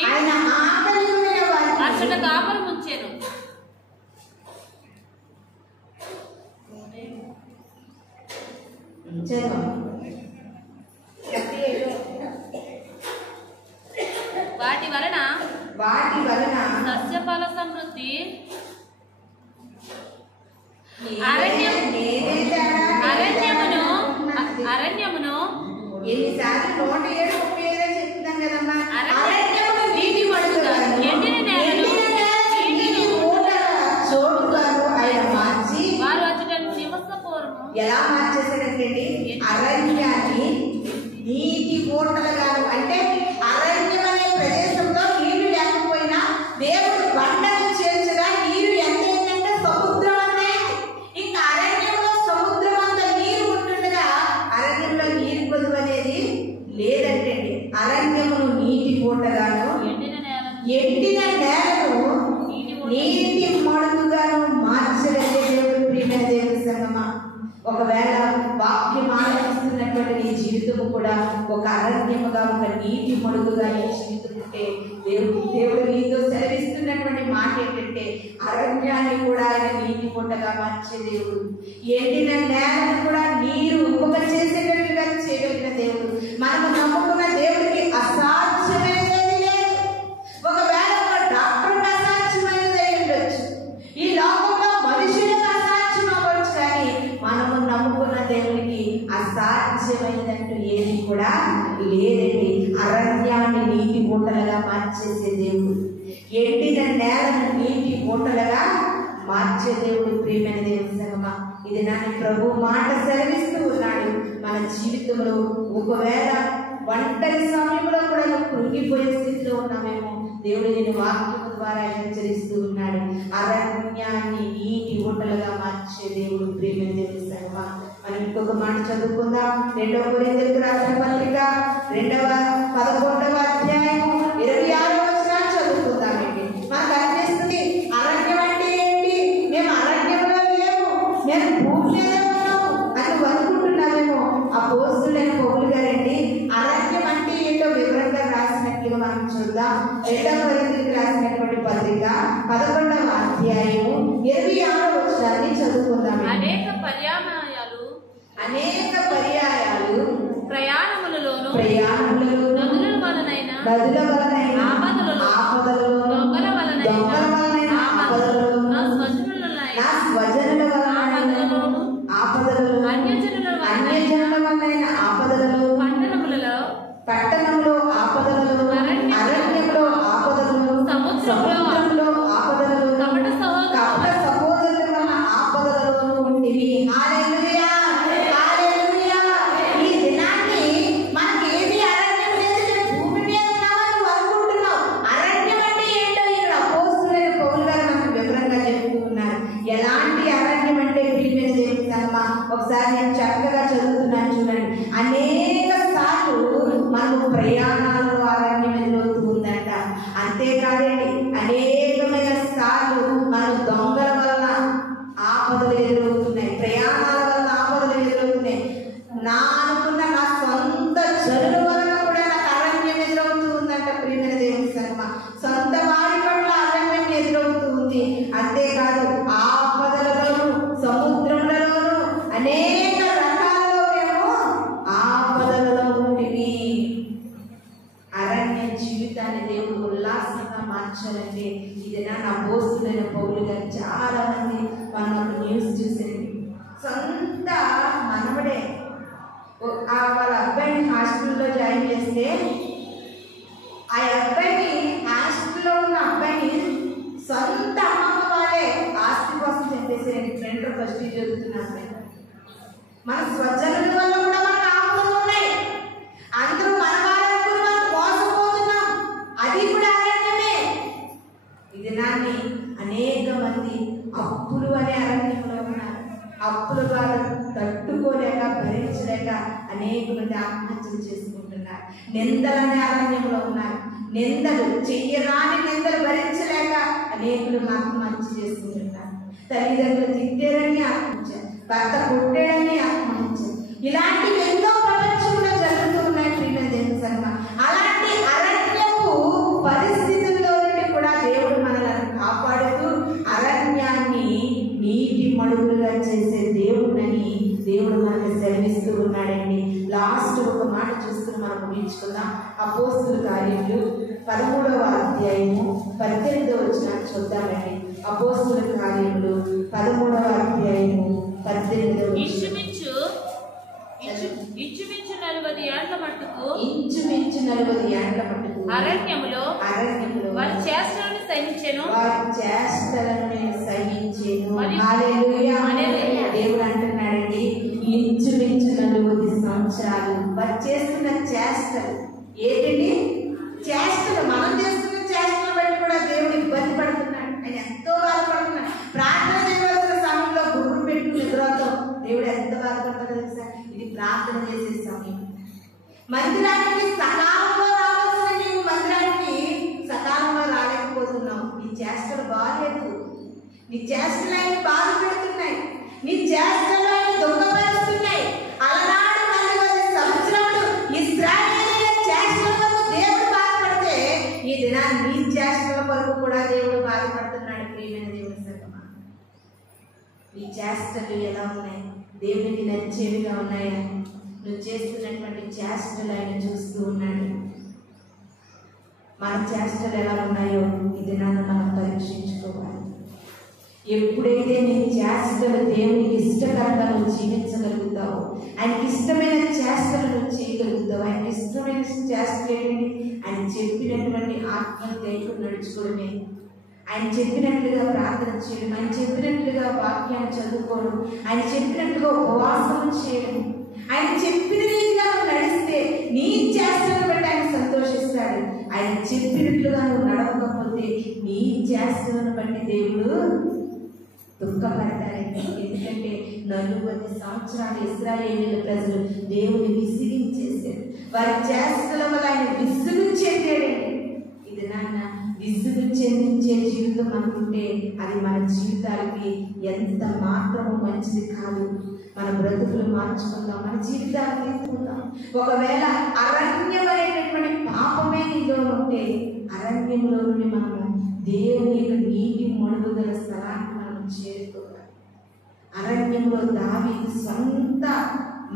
అచ్చట కాపలు ముంచెను. వాటి వలన సస్యఫల సమృద్ధి అరణ్యమును ఎన్నిసార్లు 107:35 చెప్తున్నాను కదమ్మా. అరణ్యమును నీటి మడుగుగా ఎండిన నేలను చోటుగాను ఆయన మార్చి వారు అచ్చట నివసపూర్వము ఎలా మార్చేశారంటే అరణ్యాన్ని నీటి ఊటలుగాను, అంటే అరణ్యం అనే ప్రదేశంలో నీళ్లు లేకపోయినా దేవుడు బండను చేర్చగా నీరు ఎంత ఏంటంటే సముద్రం అంటే, ఇంకా అరణ్యంలో సముద్రం అంత నీరు ఉంటుండగా అరణ్యంలో నీరు పొదుపు అనేది లేదంటే అరణ్యమును నీటి ఊటగాను ఎండిన నేలను నీటి మడుగుగాను మార్చలేదే దేవుడు. ప్రియమైన దేవుని సంగమా, ఒకవేళ వాక్యం ఆలోచిస్తున్నటువంటి నీ జీవితము కూడా ఒక అరణ్యముగా, ఒక నీటి మడుగుగా నీ జీవితం ఉంటే దేవుడు నీతో సెలవిస్తున్నటువంటి మాట ఏంటంటే అరణ్యాన్ని కూడా ఆయన నీటి పొట్టగా మార్చే దేవుడు, ఎండిన నేలను కూడా నీరు ఉపక చేసేటట్టుగా చేయగలిగిన దేవుడు. మనము నమ్ముకున్న దేవుడికి అసాధ్యమైనది లేదు. ఒకవేళ ఒక డాక్టర్కి అసాధ్యమైనది అయి ఉండొచ్చు, ఈ లోకంలో మనుషులకు అసాధ్యం అవ్వచ్చు, కానీ మనము నమ్ముకున్న దేవుడికి అసాధ్యమైనట్టు ఏది కూడా లేదండి. అరణ్యాన్ని నీటి ఊటలుగా మార్చేసే దేవుడు, ఎండిన నేలను నీటి ఊటలుగా మార్చే దేవుడు. ప్రియమైన దేవుని సంగమా, ఇది నాని ప్రభు మాట సెలవిస్తూ ఉన్నాడు. మన జీవితంలో ఒకవేళ ఒంటరి సమయంలో కూడా కృంగిపోయే స్థితిలో ఉన్నామేమో, దేవుడు నేను వాక్యం ద్వారా హెచ్చరిస్తూ ఉన్నాడు. అరణ్యాన్ని నీటి ఊటలుగా మార్చే దేవుడు. ప్రియమైన దేవుని సంగమా, మనం ఇంకొక మాట చదువుకుందాం. 2వ కొరింథీయులకు రాసిన పత్రిక 11వ అధ్యాయము 26వ వచనాన్ని చదువుకుందామండి. మనకు అనిపిస్తుంది అరణ్యం అంటే ఏంటి, మేము అరణ్యంలో లేము, మేము భూమి మీద ఉన్నాము అని అనుకుంటున్నామేమో. అపోస్తలుడైన పౌలు గారండి అరణ్యం అంటే ఏంటో వివరంగా రాసినట్లుగా మనం చూద్దాం. 2వ కొరింథీయులకు రాసినటువంటి పత్రిక 11వ అధ్యాయము 26వ వచనాన్ని చదువుకుందాం. అనేక పర్యాయాలు ప్రయాణములలోను నదుల వలనైన ఆపదలలో దొంగల వలనైన ఆపదలలో నా స్వజనుల వలనైన ఆపదలలో అన్యజనుల వలనైన ఆపదలలో పట్టణములో ఆపదలలో అరణ్యంలో ఆపదలలో సముద్రంలో ఆపదలలో కపట సహోదరుల వలన ఆపదలలో ఉంటివి. హల్లెలూయా. ఈ దినాన్ని మనకి ఏది అరణ్యం లేదు, భూమి మీద ఉన్నామని అనుకుంటున్నాం. అరణ్యం అంటే ఏంటో ఇక్కడ అపోస్తలుడైన పౌలు గారు మనకు వివరంగా చెబుతూ ఉన్నారు. ఎలాంటి అరణ్యం అంటే ప్రియమైన దేవుని సంగమా, ఒకసారి నేను చక్కగా చదువుతున్నాను చూడండి. అనేక సార్లు మనకు ప్రయాణాలలో అరణ్యం ఎదురవుతూ ఉందంట. అంతేకాదండి, అనేకమైన సార్లు మనం దొంగల వలన ఆపదలు ఎదురవుతున్నాయి, ప్రయాణాల వలన ఆపదలు ఎదురవుతున్నాయి. నా సొంత జనుల వలన కూడా నాకు అరణ్యం ఎదురవుతూ ఉందంట. ప్రియమైన దేవుని సంగమా, సొంత వారి పట్ల అరణ్యం ఎదురవుతూ ఉంది. అంతేకాదు ఆపదలలోను సముద్రములలోను అనేక రకాలలో మేము ఆపదలలో ఉంటివి. అరణ్య జీవితాన్ని దేవుడు ఉల్లాసంగా మార్చాలంటే ఇది నా అపోస్తలుడైన పౌలు గారు చాలా మంది మనం న్యూస్ చూసేది. సొంత మనవడే వాళ్ళ అబ్బాయిని హాస్టల్లో జాయిన్ చేస్తే ఆ అబ్బాయిని హాస్టల్లో ఉన్న అబ్బాయిని సొంత అమ్మమ్మ వాళ్ళే ఆస్తి కోసం చెప్పేసి ఫ్రెండ్ ఫస్ట్ చదువుతున్నారు. మన స్వజనుల వల్ల కూడా మనకు ఆపదలు ఉన్నాయి. అందరూ మన వాళ్ళకు మనం మోసపోతున్నాం, అది కూడా అరణ్యమే. ఇది నాన్ని అనేక మంది అప్పులు అనే అరణ్యంలో ఉన్నారు. అప్పుల బాధ తట్టుకోలేక భరించలేక అనేక మంది ఆత్మహత్యలు చేసుకుంటున్నారు. నిందలనే అరణ్యంలో ఉన్నారు. నిందలు, చెయ్యరాని నిందలు భరించలేక అనేకులు ఆత్మహత్య చేసుకుంటున్నారు. తల్లిదండ్రులు తిట్టారని ఆత్మహత్య, భర్త కొట్టాడని ఆత్మహత్య, ఇలాంటివి ఎన్నో ప్రపంచంలో జరుగుతూ ఉన్నాయి. అలాంటి అరణ్యపు పరిస్థితుల్లో నుండి కూడా దేవుడు మనల్ని కాపాడుతూ అరణ్యాన్ని నీటి మడుగులుగా చేసే దేవుడని దేవుడు మనకు సెలవిస్తూ ఉన్నాడండి. లాస్ట్ ఒక మాట చూసుకుని మనం ముగించుకుందాం. అపోస్తుల కార్యములు 13వ అధ్యాయము 18వ వచనాన్ని చూద్దామండి. అపోస్తుల కార్యములు 13వ అధ్యాయము 18వ వచనం. ఇంచుమించు 40 ఏళ్ల మట్టుకు అరణ్యములో వారి చేష్టలను సహించెను. దేవుడు అంటున్నాడండి, ఇంచుమించు 40 సంవత్సరాలు వారు చేస్తున్న చేష్టలు ఏంటండి? చేష్టలు, మనం చేస్తున్న చేష్టలు బట్టి కూడా దేవుడు ఇబ్బంది పడుతున్నాడు. ఆయన ఎంతో బాధపడుతున్నాడు. ప్రార్థన చేయవలసిన సమయంలో గుర్రు పెట్టు నిద్రతో దేవుడు ఎంత బాధపడతాడో తెలుసా? ఇది ప్రార్థన చేసే సమయం. మందిరానికి సకాలంలో రావాల్సిన నీవు మందిరానికి సకాలంలో రాలేకపోతున్నావు. నీ చేష్టలు బాగాలేదు. నీ చేష్టలు ఆయన బాధ పెడుతున్నాయి. నీ చేష్టలు ఆయన దుఃఖపరుస్తున్నాయి. అలనాడు 40 సంవత్సరాలు ఇశ్రాయేలీయుల చేష్టలకు దేవుడు బాధపడితే ఈ దినాన్ని నీ చేష్టల వరకు కూడా దేవుడు బాధపడుతున్నాడు. ప్రియమైన దేవుని సంగమా, నీ చేష్టలు ఎలా ఉన్నాయి? దేవునికి నచ్చేవిగా ఉన్నాయా? నువ్వు చేస్తున్నటువంటి చేష్టలు ఆయన చూస్తూ ఉన్నాడు. మన చేష్టలు ఎలా ఉన్నాయో ఇది నన్ను మనం పరీక్షించుకోవాలి. ఎప్పుడైతే నీ చేష్టలు దేవునికి ఇష్టకరంగా నువ్వు జీవించగలుగుతావో, ఆయనకి ఇష్టమైన చేష్టలు నువ్వు చేయగలుగుతావు. ఆయనకి ఇష్టమైన చేష్టలు ఏంటండి? ఆయన చెప్పినటువంటి ఆత్మహత్యకు నడుచుకోవడమే, ఆయన చెప్పినట్లుగా ప్రార్థన చేయడం, ఆయన చెప్పినట్లుగా వాక్యాన్ని చదువుకోవడం, ఆయన చెప్పినట్లుగా ఉపవాసం చేయడం. ఆయన చెప్పిన రీతిగా నువ్వు నడిస్తే నీ చేష్టలను బట్టి ఆయన సంతోషిస్తాడు. ఆయన చెప్పినట్లుగా నువ్వు నడవకపోతే నీ చేష్టలను బట్టి దేవుడు దుఃఖపడతారండి. ఎందుకంటే 40 సంవత్సరాలు ఇశ్రాయేలీయుల ప్రజలు దేవుని విసిగించేశారు. వారి చేష్టల వల్ల ఆయన విసుగు చెందాడండి. ఇది నాన్న విసుగు చెందించే జీవితం అనుకుంటే అది మన జీవితాలకి ఎంత మాత్రము మంచిది కాదు. మన బ్రతుకులు మార్చుకుందాం, మన జీవితాలు తీసుకుందాం. ఒకవేళ అరణ్యం అనేటటువంటి పాపమే నీలో ఉంటే అరణ్యంలో నుండి మనము దేవుని యొక్క నీటి మడుగుదల స్థలానికి మనం చేరుకోవాలి. అరణ్యంలో దావీదు సొంత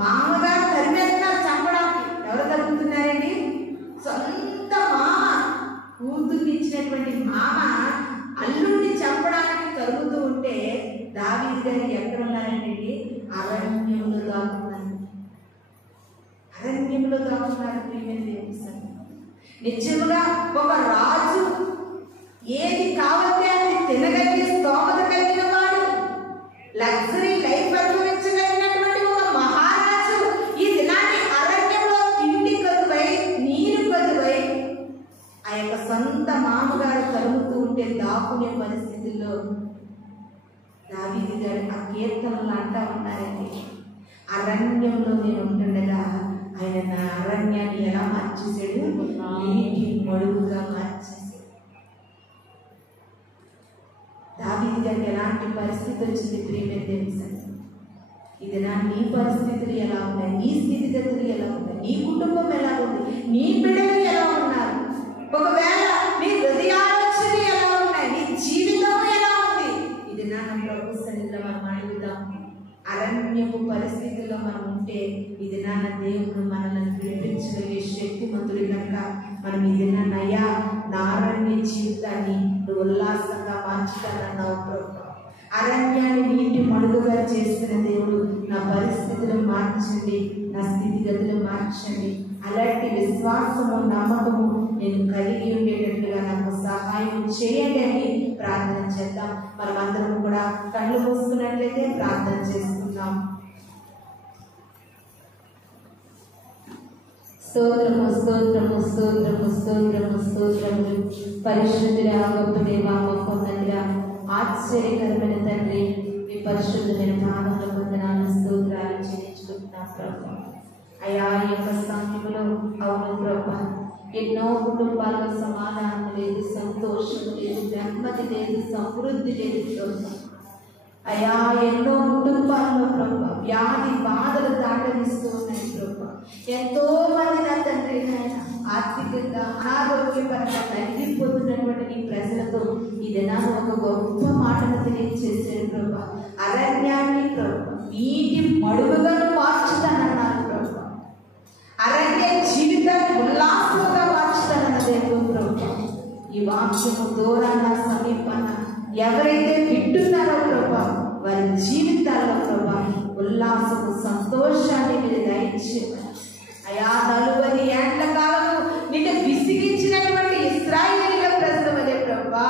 మామగారు తరిమేస్తున్నారు చంపడానికి. ఎవరు తరుగుతున్నారండి? సొంత మామ, కూతుర్నిచ్చినటువంటి మామ అల్లుడిని చంపడానికి తరుగుతూ ఉంటే దావీదు గారు ఎక్కడ ఉన్నారండి? అరణ్యంలో దాక్కున్నారు. అరణ్యంలో దాక్కున్నారు. నిజముగా ఒక రాజు ఏది కావాలంటే అది తినగలిగే స్తోమత కలిగిన వాడు, లగ్జరీ లైఫ్ అనుభవించగలిగినటువంటి ఒక మహారాజు ఈ దినాన్ని అరణ్యంలో తిండి కదువై నీరు కదువై ఆ యొక్క సొంత మామగారు తరుగుతూ ఉంటే దాక్కునే పరిస్థితుల్లో దావీదు గారు ఆ కీర్తనలు అంటా ఉన్నారండి. అరణ్యంలో నేను ఉంటుండగా ఆయన నా అరణ్యాన్ని ఎలా మార్చేశాడు? నీటి మడుగుగా మార్చేశాడు. దావీదు గారికి ఎలాంటి పరిస్థితి వచ్చింది? ప్రియమైన దేవుని సంగమా, ఇది నా నీ పరిస్థితులు ఎలా ఉన్నాయి? నీ స్థితిగతులు ఎలా ఉన్నాయి? నీ కుటుంబం ఎలా ఉంది? నీ బిడ్డలు ఎలా ఉన్నారు? ఒకవేళ నీ హృదయాలోచన ఎలా ఉన్నాయి? నీ జీవితం ఎలా ఉంది? ఇది నా ప్రభు సన్నిధిలో మనం అడుగుదాం. అరణ్యపు పరిస్థితుల్లో మనం ఉంటే ఇది నాన్న దేవుడు మనల్ని విడిపించగలిగే శక్తిమంతుడి కనుక మనం ఇది నయ్యా నా అరణ్య జీవితాన్ని నువ్వు ఉల్లాసంగా మార్చుతానన్నావు ప్రభు. అరణ్యాన్ని నీటి మడుగుగా చేసిన దేవుడు నా పరిస్థితులు మార్చండి, నా స్థితిగతులు మార్చండి. అలాంటి విశ్వాసము నమ్మకము నేను కలిగి ఉండేటట్లుగా నాకు సహాయం చేయండి అని ప్రార్థన చేద్దాం. మనమందరం కూడా కళ్ళు మూసుకున్నట్లయితే ప్రార్థన చేసుకుందాం. స్తోత్రము స్తోత్రము స్తోత్రము స్తోత్రము స్తోత్రములు. పరిశుద్ధుడా, గొప్ప దేవా, మహోన్నతుడా, ఆశ్చర్యకరమైన తండ్రి, మీ పరిశుద్ధమైన పాదముల వందనాలు స్తోత్రాలు చెల్లించుకుంటున్నాం ప్రభు. అయ్యా ఈ యొక్క సమయంలో అవును ప్రభు, ఎన్నో కుటుంబాల్లో సమాధానం లేదు, సంతోషం లేదు, నెమ్మది లేదు, సమృద్ధి లేదు ప్రభు. అయా ఎన్నో కుటుంబాల్లో ప్రభు వ్యాధి బాధలు తాండవిస్తూ ఉన్నాయి ప్రభు. ఎంతో మంది నా తండ్రి నాయన ఆర్థికంగా అనారోగ్యపరంగా నలిగిపోతున్నటువంటి నీ ప్రజలతో ఈ దినాన్ని ఒక గొప్ప మాటను తెలియజేశాడు ప్రభు. అరణ్యాన్ని ప్రభు నీటి మడుగుగా మార్చుతానన్నారు ప్రభు. అరణ్య జీవితాన్ని ఉల్లాసంగా మార్చుతానన్న దేవుడు ప్రభు. ఈ వాక్యము దూరాన సమీపాన ఎవరైతే వింటున్నారో ప్రభా వారి జీవితాల్లో ప్రభా ఉల్లాసము సంతోషాన్ని మీరు దయచేయమని. అయా 40 ఏళ్ల కాలము నిన్ను విసిగించినటువంటి ఇశ్రాయేలీయుల ప్రజల వలె ప్రభా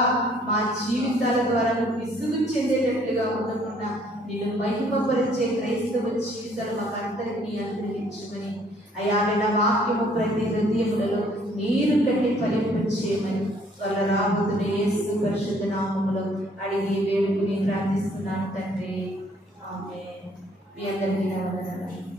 మా జీవితాల ద్వారా నువ్వు విసుగు చెందేటట్లుగా ఉండకుండా నిన్ను మహిమపరిచే క్రైస్తవ జీవితాలు మాకు అందరినీ అనుగ్రహించమని. అయా విన్న వాక్యము ప్రతి హృదయములలో నీరు కట్టి ఫలింపచేయమని వాళ్ళ రాబోతున్న యేసు పరిశుద్ధ నామములో అడిగి వేడుకుని ప్రార్థిస్తున్నాను తండ్రి. ఆమేన్. మీ అందరికీ వందనాలు.